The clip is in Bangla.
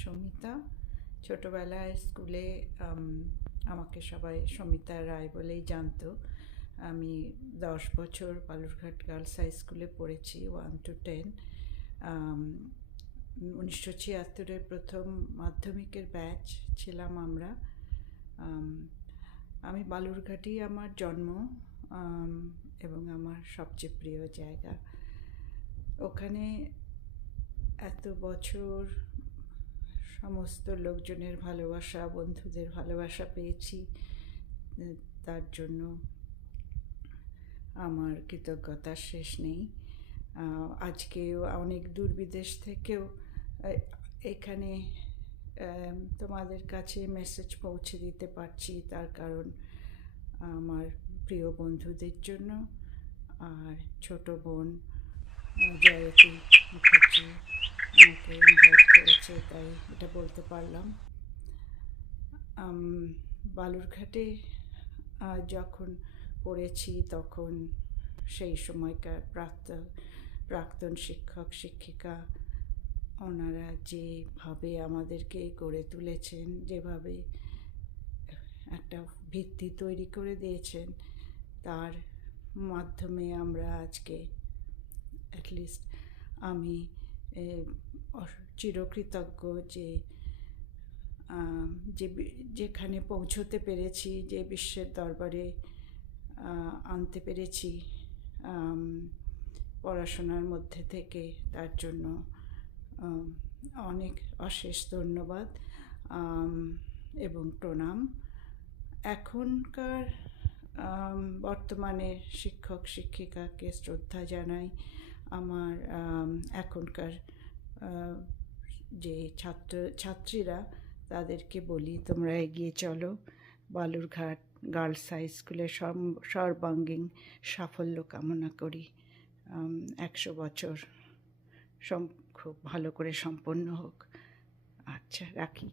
সমিতা। ছোটোবেলায় স্কুলে আমাকে সবাই সমিতা রায় বলেই জানতো। আমি 10 বছর বালুরঘাট গার্লস হাই স্কুলে পড়েছি, 1 to 10। 1976-এর প্রথম মাধ্যমিকের ব্যাচ ছিলাম আমরা। আমি বালুরঘাটই আমার জন্ম এবং আমার সবচেয়ে প্রিয় জায়গা। ওখানে এত বছর সমস্ত লোকজনের ভালোবাসা, বন্ধুদের ভালোবাসা পেয়েছি, তার জন্য আমার কৃতজ্ঞতার শেষ নেই। আজকেও অনেক দূর বিদেশ থেকেও এখানে তোমাদের কাছে মেসেজ পৌঁছে দিতে পারছি, তার কারণ আমার প্রিয় বন্ধুদের জন্য। আর ছোট বোন জয়তী মুখার্জি আমাকে ইনভাইট করেছে, তাই এটা বলতে পারলাম। বালুরঘাটে যখন পড়েছি তখন সেই সময়কার প্রাক্তন শিক্ষক শিক্ষিকা ওনারা যেভাবে আমাদেরকে গড়ে তুলেছেন, যেভাবে একটা ভিত্তি তৈরি করে দিয়েছেন, তার মাধ্যমে আমরা আজকে অ্যাটলিস্ট আমি চিরকৃতজ্ঞ যেখানে পৌঁছতে পেরেছি, যে বিশ্বের দরবারে আনতে পেরেছি পড়াশোনার মধ্যে থেকে, তার জন্য অনেক অশেষ ধন্যবাদ এবং প্রণাম। এখনকার বর্তমানে শিক্ষক শিক্ষিকাকে শ্রদ্ধা জানাই। আমার এখনকার যে ছাত্রীরা, তাদেরকে বলি তোমরা এগিয়ে চলো। বালুরঘাট গার্লস হাই স্কুলের সর্বাঙ্গীন সাফল্য কামনা করি। 100 বছর খুব ভালো করে সম্পন্ন হোক। আচ্ছা, রাখি।